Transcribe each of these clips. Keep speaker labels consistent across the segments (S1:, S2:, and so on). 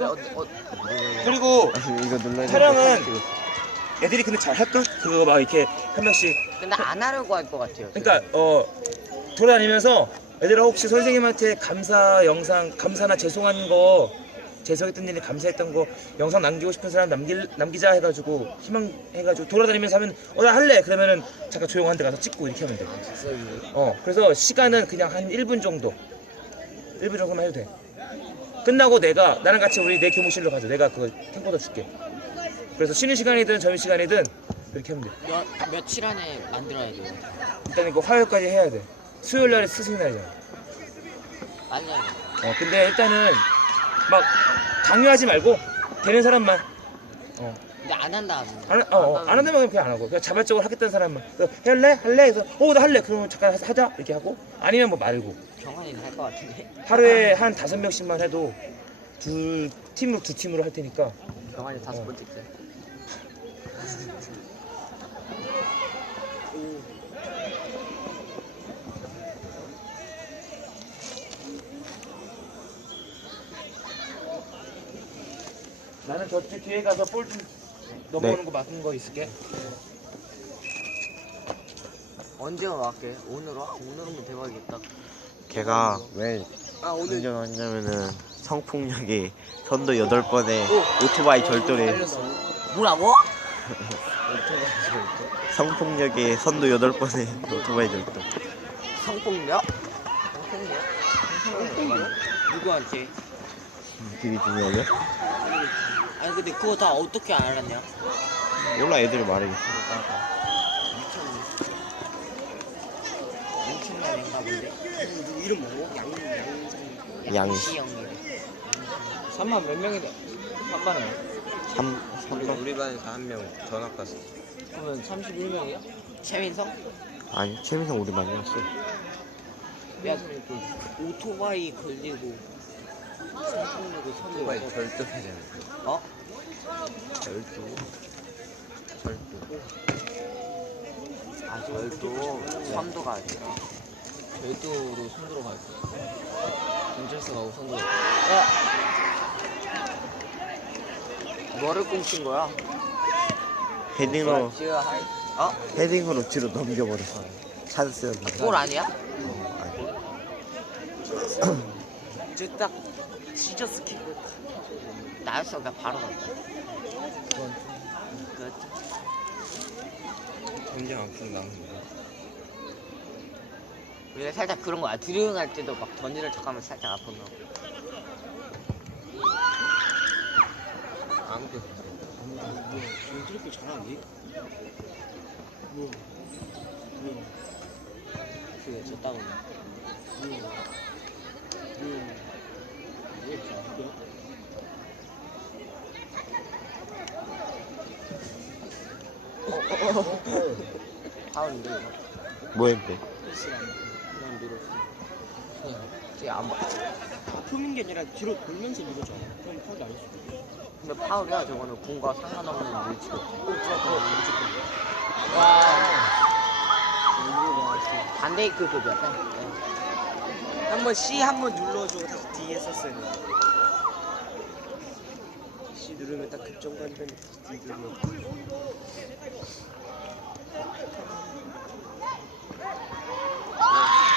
S1: 어, 어,
S2: 그리고
S3: 아니 이거 눌러야
S2: 촬영은 애들이 근데 잘 할까? 그거 막 이렇게 한 명씩.
S1: 근데 안 하려고 할 것 같아요.
S2: 그러니까 어 돌아다니면서 애들아 혹시 선생님한테 감사 영상 감사나 죄송한 거 죄송했던 일이 감사했던 거 영상 남기고 싶은 사람 남길 남기자 해가지고 희망 해가지고 돌아다니면서 하면 어 나 할래! 그러면은 잠깐 조용한 데 가서 찍고 이렇게 하면 돼. 어 그래서 시간은 그냥 한 1분 정도. 1분 정도만 해도 돼. 끝나고 내가 나랑 같이 우리 내 교무실로 가자. 내가 그거 탱커더 줄게. 그래서 쉬는 시간이든 점심 시간이든 이렇게 하면 돼.
S4: 몇, 며칠 안에 만들어야 돼요.
S2: 일단 이거 화요일까지 해야 돼. 수요일 날에 스승 날이잖아.
S4: 돼.
S2: 어, 근데 일단은 막 강요하지 말고 되는 사람만. 어,
S4: 근데 안 한다 하면
S2: 안, 어, 어, 안 한다면 그냥 안 하고 그냥 자발적으로 하겠다는 사람만. 그래서 할래? 할래? 그래서 어, 나 할래. 그러면 잠깐 하자 이렇게 하고 아니면 뭐 말고
S4: 경환이는 할 것 같은데.
S2: 하루에 한 다섯 명씩만 해도 두 팀으로 두 팀으로 할 테니까
S1: 병환이 다섯
S2: 어.
S1: 번째 때.
S2: 나는 저 뒤에 가서 볼 좀 넘어오는 거 막는 거 있을게.
S1: 언제 와게? 오늘 와? 오늘 오면 대박이겠다.
S3: 걔가 왜
S1: 아 오늘
S3: 운전하냐면은 성폭력에 선도 8번에 오토바이 절도래
S1: 뭐라고?
S3: 성폭력에 선도 8번에 오토바이 절도
S1: 성폭력? 성폭력?
S4: 누구한테?
S3: 되게 중요하냐?
S4: 아니 근데 그거 다 어떻게 알았냐?
S3: 몰라 애들이 말해줬어
S4: 엄청나는가 본데.
S1: 누구 이름 뭐고? 양
S3: 양
S4: 양시 형이래.
S2: 3만 몇 명이다. 3만원.
S3: 3, 3번
S5: 우리 반에서 한 명 전학 갔어.
S2: 그러면 31명이야?
S4: 최민성?
S3: 아니 최민성 우리 반이었어
S4: 야, 그 오토바이 걸리고 성폭력을 선고
S5: 오토바이 절도하잖아.
S4: 어?
S5: 절도. 절도.
S1: 아 절도 삼도가 아니라.
S4: 별도로 손들어 갈 거야. 경찰서 가고 손들어.
S1: 뭐를 꽁친 거야?
S3: 헤딩으로
S1: 지금 한 어?
S3: 헤딩으로 뒤로 넘겨버렸어 찬스였는데
S1: 골 아니야?
S3: 아니
S1: 저딱 시저스 킥을 나였어 나 바로 갔다. 그
S5: 점점 앞으로 나오
S1: 원래 살짝 그런 거야. 드리블 할 때도 막 던지를 척하면 살짝 아픈 거.
S5: 아무도
S4: 저렇게 잘하니? 그게 저 따구나.
S1: 파울인데 이거.
S3: 뭐 했대?
S4: 그냥 밀었어.
S1: 뒤에 안 봐.
S4: 푸는 게 아니라 뒤로 돌면서 밀었잖아. 그럼 파울이 아닐 수도 있어.
S1: 근데 파울이야. 저거는 공과 상관없는 위치가. 반데이크급이야.
S6: 한번 C 한 번 눌러주고 다시 D 했었어요. C 누르면 딱 급정 간다는 D 누르면.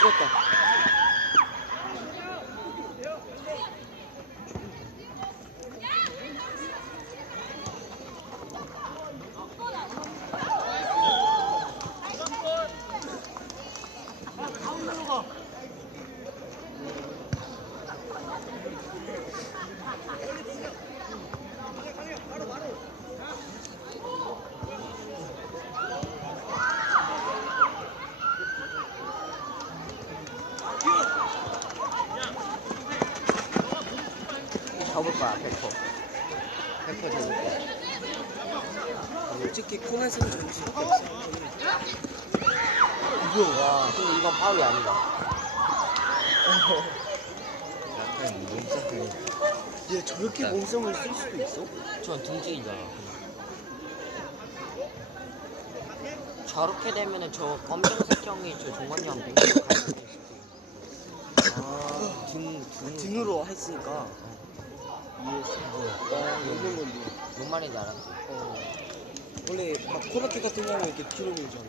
S6: 찍었
S1: 접을 거야. 100%. 100% 접을 거야.
S6: 솔직히 코너에서는 수밖에 없어.
S1: 와, 근데 이건 파울이 아니다.
S5: 약간 몸싸움이.
S6: 얘 저렇게 몸성을 쓸 수도 있어?
S4: 전 등지이잖아. 저렇게 되면은 저 검정색 형이 저 종원이 형 뱅크로 갈 수도 있어.
S6: 아, 등, 등으로 했으니까. 이해했어. 아, 넣는 건데.
S1: 뭔 말인지 알았지?
S6: 어. 원래 막 코너킥 같은 거 하면 이렇게 뒤로 밀잖아.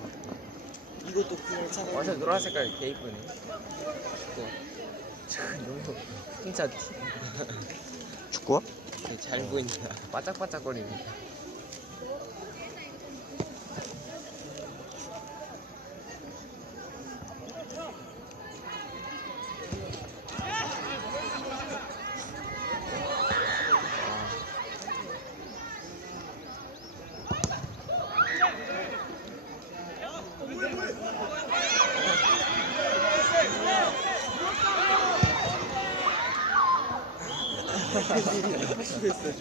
S6: 이것도 그냥 차가.
S4: 완전 노란 색깔 개 이쁘네. 이거. 저 너무 진짜
S3: 축구야?
S4: 잘 보인다. 바짝바짝거리네.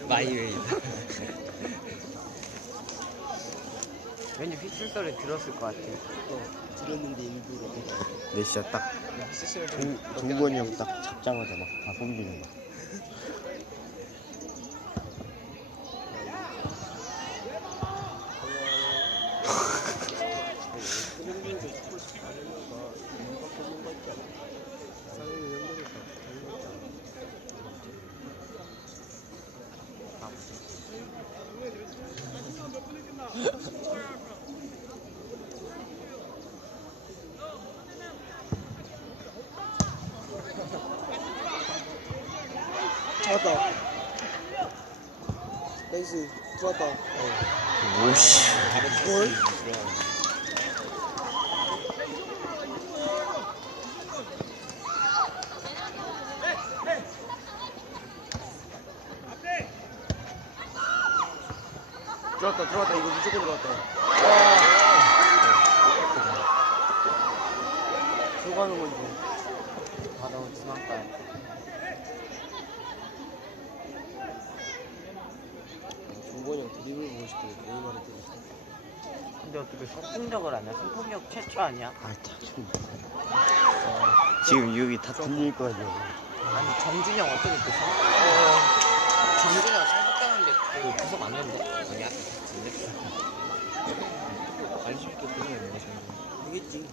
S4: 마이웨이.
S1: 왠지 휘슬 소리 들었을 것 같아.
S6: 어, 들었는데 일부러.
S3: 근데 진짜 딱 동, 동건이 형 딱 잡자마자 막다 손비는 거.
S6: 잡았다. 나이스. 들어왔다.
S3: 오씨.
S6: 뭘? 들어왔다, 들어왔다. 이거 무조건 들어왔다. 들어가는 건지.
S1: 아, 너무 중앙가야.
S6: 종건 이형 드리블 보고 싶대. 네이마르 드리블.
S1: 근데 어떻게 성공적을 하냐? 성공력 최초 아니야?
S3: 아, 참. 지금 여기 다 들릴 거 아니야.
S1: 아니 정준영 어떻게 그 성? 정준영 성공하는데 그 구속 맞는데?
S4: 아니야. 관심 있게 보는 거야.
S6: 모르겠지.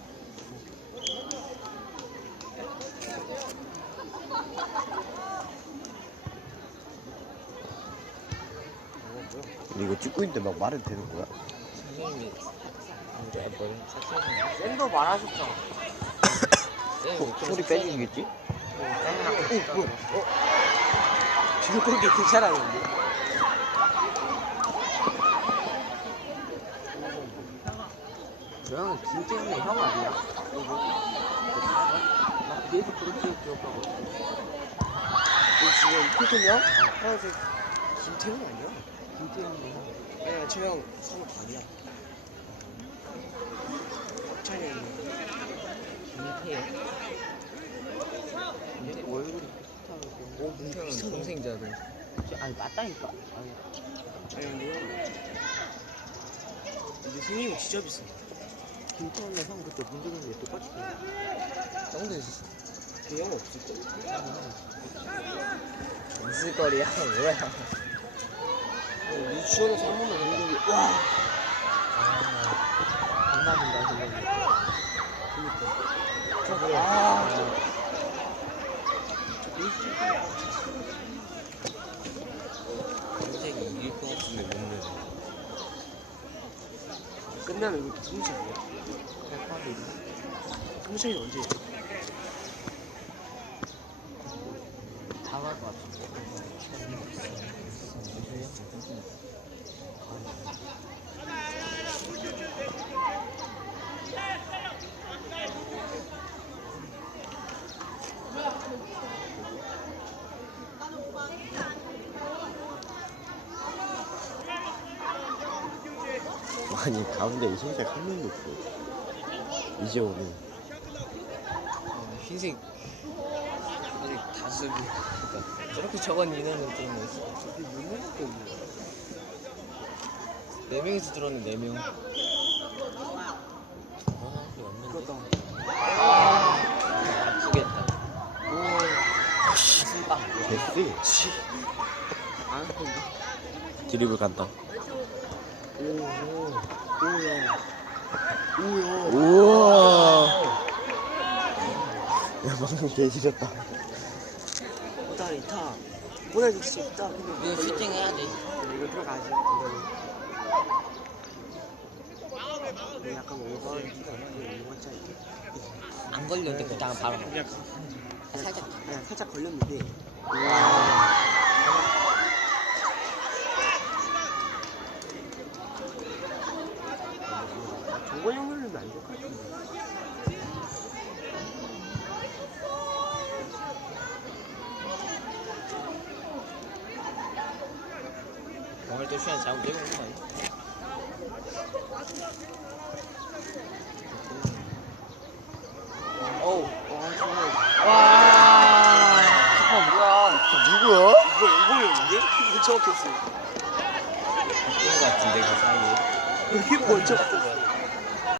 S3: 근데 이거 찍고 있는데 막 말해도 되는 거야?
S4: 선생님이 이제 머리 삭제해.
S1: 쌤도 말하셨잖아.
S3: 소, 소리 빼주겠지?
S6: 지금 그렇게 괜찮았는데.
S1: 저 형은 김태훈의 형 아니야? 나 계속 그렇게 기억하고 있어.
S6: 너 지금 포토냐? 하얀색 김태훈 아니야?
S1: 형.
S6: 아니야, 저형 성우 반이야. 찬이 형이.
S1: 김태형. 근데 얼굴이 비슷하고
S4: 오, 문태는 동생자들.
S1: 아니 맞다니까. 아니,
S6: 찬이 형이. 이제 생기면 진짜 비싸.
S1: 김태훈의 형 그때 문제인데 똑같이 돼.
S4: 형도 있었어.
S6: 걔형 없을 걸?
S4: 있을 거리야. 뭐야.
S6: 어, 유치원에서 한 번만 본 적이 와.
S1: 장난인가 그거.
S6: 아.
S5: 선생이 이길 것 같은데 못 내줘.
S6: 끝나면 이거 승차 뭐야? 승차이 언제?
S1: 다갈 것 같은데.
S3: 아니, 가운데 이성색 한 명도 없어. 오네.
S4: 어, 흰색. 다수비. 그러니까 저렇게 적은 인원은 좀 있어.
S6: 저기 몇 명밖에 없네.
S4: 네 명이서 들었는데 네 명.
S6: 그렇다.
S1: 아프겠다.
S6: 오.
S1: 신빵.
S3: 됐지?
S6: 안 건데.
S3: 드리블 간다.
S6: 오, 오. 오야. 오야.
S3: 우와. 야, 방금 개 지렸다.
S6: 타. 보내줄 수 있다. 근데
S1: 이거 슈팅 해야지.
S6: 이거 들어가지. 이거 약간 오버니까 오버짜리.
S1: 안 걸려도 그 다음 바로. 아, 살짝.
S6: 그냥 살짝 걸렸는데. 저
S1: 오늘 또 시간 잘못 되고 있는 거 아니야? 어우. 와. 잠깐 뭐야?
S3: 누구야?
S6: 이거 이거였는데? 이거 정확했어.
S5: 그런 거 같은데 그 사이에
S6: 이게 먼저 봤어.